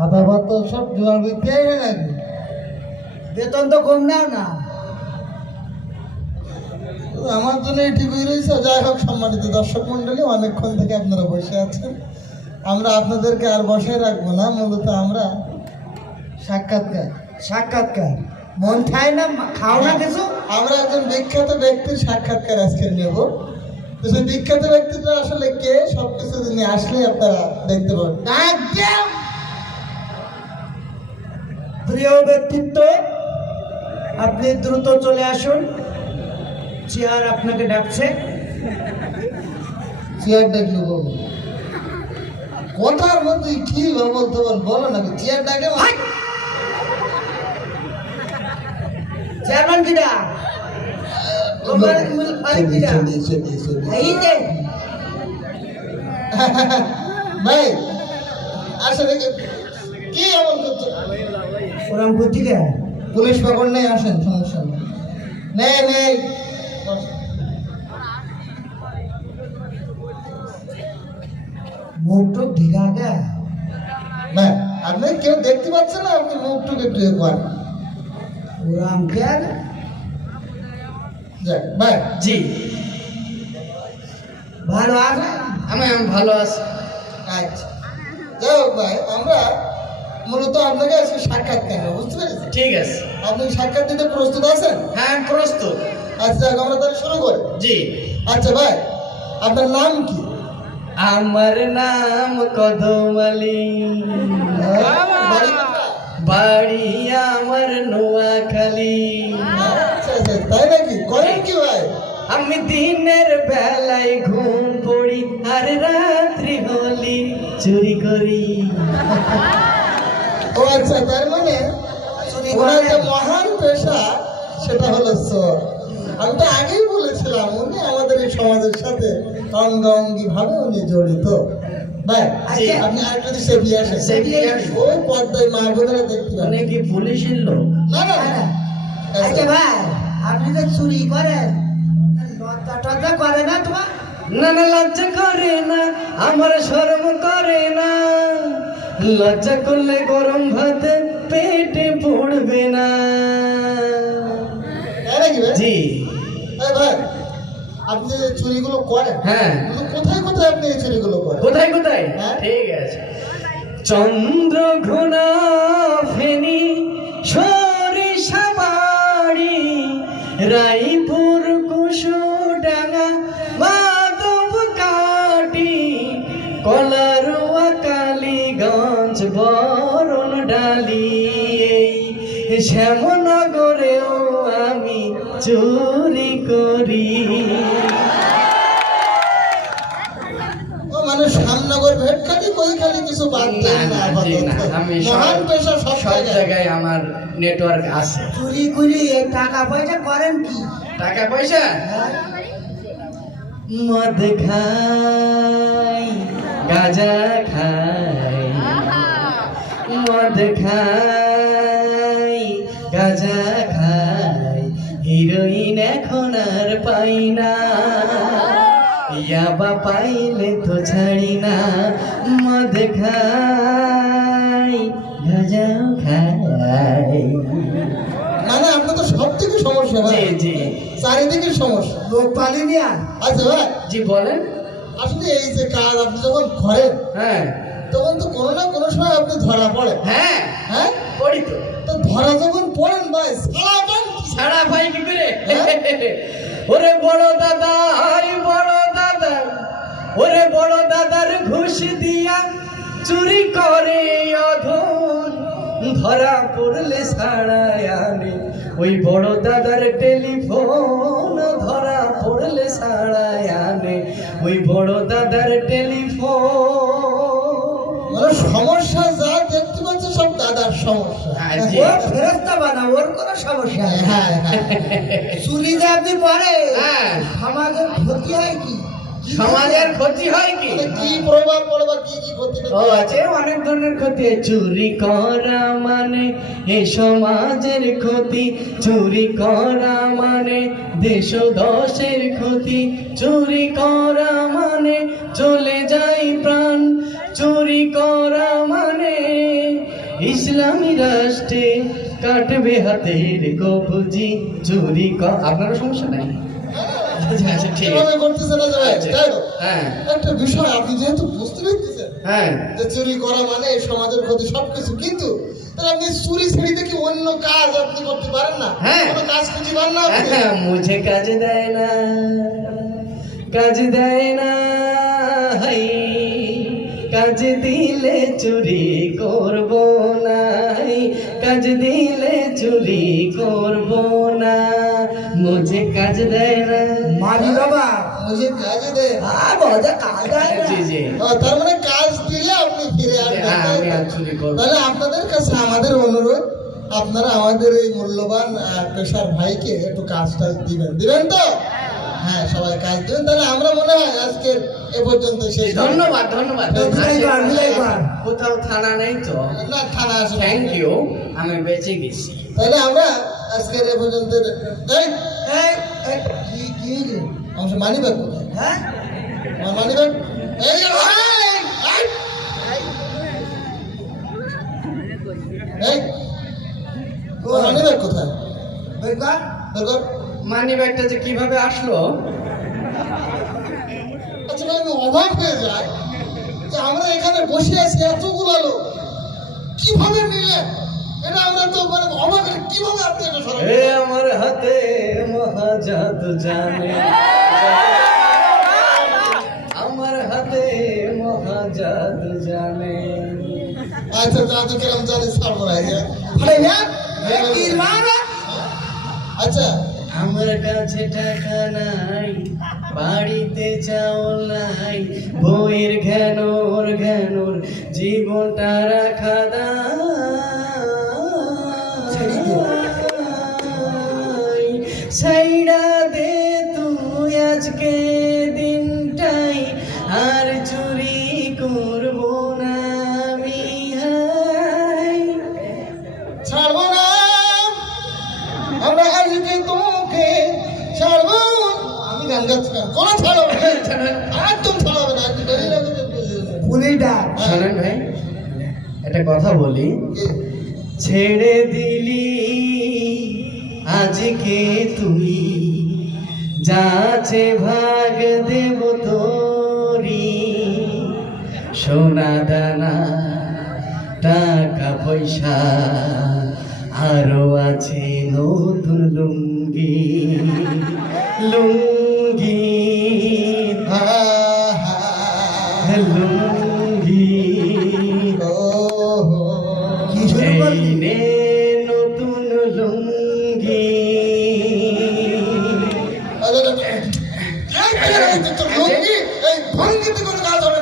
কথাবার্তা সব জোয়ার করতে নাকি? বেতন তো কম নাও না। আমার জন্যই ঠিক হয়ে রয়েছে। যাই হোক, সম্মানিত দর্শক মন্ডলী, অনেকক্ষণ থেকে আপনারা বসে আছেন, আমরা আপনাদেরকে আর বসে রাখবো না। মূলত আমরা সাক্ষাৎকার সাক্ষাৎকার মন খায় না, খাও না কিছু। আমরা একজন বিখ্যাত ব্যক্তির সাক্ষাৎকার আজকে নেব। তো সেই বিখ্যাত ব্যক্তিটা আসলে কে, সবকিছু তিনি আসলে আপনারা দেখতে পাবেন। একদম প্রিয় ব্যক্তিত্ব, আপনি দ্রুত চলে আসুন, চেয়ার আপনাকে ডাকছে। চেয়ার ডাকলো বাবু, কথার মধ্যে কি বলতে বলো নাকি? চেয়ার ডাকে চেয়ারম্যান কিটা? ভাই আসলে কি এমন করছো? ওরম করছি কে? পুলিশ পকড় নেই, আসেন, সমস্যা নেই। নেই নেই, মুখ টুক ঢিকা কে? না আপনি কেউ দেখতে পাচ্ছেন না, আপনি মুখ টুক একটু করেন। ওরম কে? যাক ভাই। জি, ভালো আছে? আমি ভালো আছি। আচ্ছা, যাই হোক ভাই, আমরা মূলত আপনাকে আজকে সাক্ষাৎ কেন, বুঝতে পেরেছি? ঠিক আছে, আপনি সাক্ষাৎ দিতে প্রস্তুত আছেন? হ্যাঁ প্রস্তুত। আচ্ছা, আমরা তাহলে শুরু করি। জি, আচ্ছা ভাই, আপনার নাম কি? আমার নাম কদমালি, বাড়ি কোথায়? বাড়ি আমার নোয়াখালী। আচ্ছা আচ্ছা, তাই নাকি? করেন কি ভাই? আমি দিনের বেলায় ঘুম পড়ি, আর রাত্রি হলি চুরি করি। ও আচ্ছা, তার মানে ওনার যে মহান পেশা সেটা হলো চোর। আমি তো আগেই বলেছিলাম, উনি আমাদের এই সমাজের সাথে অঙ্গাঙ্গি ভাবে উনি জড়িত। ভাই জি। আপনি আরেকটু সেভিয়ে আসেন। সেভিয়ে আসুন। ওই পর্দায় মা বোনেরা দেখতে পাবেন। মানে কি পুলিশের লোক? না না না, আচ্ছা ভাই, আপনি তো চুরি করেন, লজ্জা টজ্জা করে না তোমার? না না, লজ্জা করে না, আমার শরম করে না। লজ্জা করলে গরম ভাত পেটে পড়বে না। তাই নাকি ভাই? জি, এই ভাই, আপনি যে চুরিগুলো করেন, হ্যাঁ। কিন্তু কোথায় কোথায় আপনি এই চুরিগুলো করেন? কোথায় কোথায়? হ্যাঁ। ঠিক আছে, চন্দ্রঘোনা, ফেনী, সরিষা বাড়ি, রায়পুর, কুশুডাঙ্গা, মাধব কাটি, কলারোয়া, কালীগঞ্জ, বরণ ডালি, এই শ্যামনগরেও আমি চুরি করি। ও মানে শ্যামনগর ভেটখালি কৈখালি কিছু বাদ দেন না জি না, আপাতত। আমি মহান পেশা সব সব জায়গায়। জায়গায় আমার নেটওয়ার্ক আছে। চুরি করি এই টাকা পয়সা করেন কি? টাকা পয়সা হ্যাঁ? মদ খাই, গাঁজা খাই, মদ খাই, গাঁজা খাই, হিরোইন এখন আর পাই না, ইয়াবা পাইলে তো ছাড়ি না। মদ খাই, গাঁজাও খাই। মানে আপনার তো সব থেকে সমস্যা ভাই। জি জি চারিদিকে সমস্যা। লোক পালিনি আর? আচ্ছা ভাই, জি, বলেন। আসলে এই যে কাজ আপনি যখন করেন, হ্যাঁ তখন তো কোনো না কোনো সময় আপনি ধরা পড়েন। হ্যাঁ, হ্যাঁ, পড়ি তো। তো ধরা যখন পড়েন ভাই, সারা পান কি? ছাড়া ভাই কি করে? হ্যাঁ? ওরে বড় দাদা, বড় দাদা, ওরে বড় দাদার ঘুষ দিয়া চুরি করে অধম, ধরা পড়লে ছাড়ায় আনে ওই বড় দাদার টেলিফোন, ধরা পড়লে ছাড়ায় আনে ওই বড় দাদার টেলিফোন। মানে সমস্যা যা দেখতে পাচ্ছি সব দাদার সমস্যা। হ্যাঁ, জি। ও ফেরস্তা বানা, ওর কোনো সমস্যা নেই। হ্যাঁ হ্যাঁ। চুরি যে আপনি করে, হ্যাঁ। সমাজের ক্ষতি হয় কি? সমাজের ক্ষতি হয় কি? মানে কি প্রভাব পড়ে বা কি কি ক্ষতি ও আছে, অনেক ধরনের ক্ষতি হয়। চুরি করা মানে এই সমাজের ক্ষতি, চুরি করা মানে দেশ দশের ক্ষতি, চুরি করা মানে চলে যায় প্রাণ, চুরি করা মানে ইসলামী রাষ্ট্রে কাটবে হাতের কবজি চুরি আপনারও সমস্যা নাই আচ্ছা ঠিক এভাবে করতেছে না যে ভাই, আচ্ছা। তাই তো? হ্যাঁ একটা বিষয় আপনি যেহেতু বুঝতে পেরেছেন হ্যাঁ যে চুরি করা মানে এই সমাজের ক্ষতি সবকিছু, কিন্তু তাহলে আপনি চুরি ছেড়ে কি অন্য কাজ আপনি করতে পারেন না? হ্যাঁ। কোনো কাজ খুঁজে পান না আপনি? মুঝে কাজ দেয় না কাজ দেয় না হাই কাজ দিলে চুরি করব না কাজ দিলে চুরি করব না মুঝে কাজ দেয় না মারি বাবা মুঝে কাজ দে। মজা কাজ দেয় না। জি জি তার মানে কাজ দিলে আপনি ফিরে আসবেন, হ্যাঁ তাই আমি তো? আর চুরি করবো তাহলে আপনাদের কাছে আমাদের অনুরোধ, আপনারা আমাদের এই মূল্যবান পেশার ভাইকে একটু কাজটা দিবেন, দিবেন তো? হ্যাঁ, সবাই কাজ দিবেন। তাহলে আমরা মনে হয় আজকে এ পর্যন্ত শেষ। ধন্যবাদ ধন্যবাদ বিদায় কর। কোথাও থানা নেই তো না, থানা আসবে। থ্যাংক ইউ আমি বেঁচে গেছি তাহলে আমরা আজকের এ পর্যন্ত এই, এই, এই, কি রে? আমার মানি ব্যাগ কোথায়? হ্যাঁ? আমার মানি ব্যাগ এই, এই, এই, আমার মানি ব্যাগ কোথায়? বের কর। বের কর। মানি ব্যাগটা যে কিভাবে আসলো আচ্ছা ভাই, আমি অবাক হয়ে যাই যে আমরা এখানে বসে আছি এতগুলো লোক, কিভাবে নিলেন? এটা আমরা তো মানে অবাক হয়ে, কিভাবে আপনি এটা সরাবেন? এ আমার হাতে মহাজাদু জানে আমার হাতে মহাজাদু জানে আচ্ছা, জাদু কেরাম জানি ছাড়বো না এই। আরে ইয়ার, এই কি মারা? আচ্ছা, আমার কাছে টাকা নাই বাড়িতে চাউল নাই বইয়ের ঘ্যানোর ঘ্যানোর জীবনটা রাখা দাই সাইডা দে তুই আজকে দিনটাই আর চুরি করব না আমি হাই ছাড়বো না আমরা আজকে তোকে ছাড়বো। আমি গান গাচ্ছি না, কোনো ছাড়াবো না, একদম ছাড়াবো না। একদম বেরিয়ে যাবে তো। পুলিশ ডাক। শোনেন ভাই একটা কথা বলি ছেড়ে দিলি আজকে তুই যাচ্ছে ভাগ দেব তোরি সোনা দানা টাকা পয়সা আরো আছে নতুন লুঙ্গি লুঙ্গি লুঙ্গি কি শুরু এই করলি? নে নতুন লুঙ্গি এই ভঙ্গিতে কোনো কাজ হবে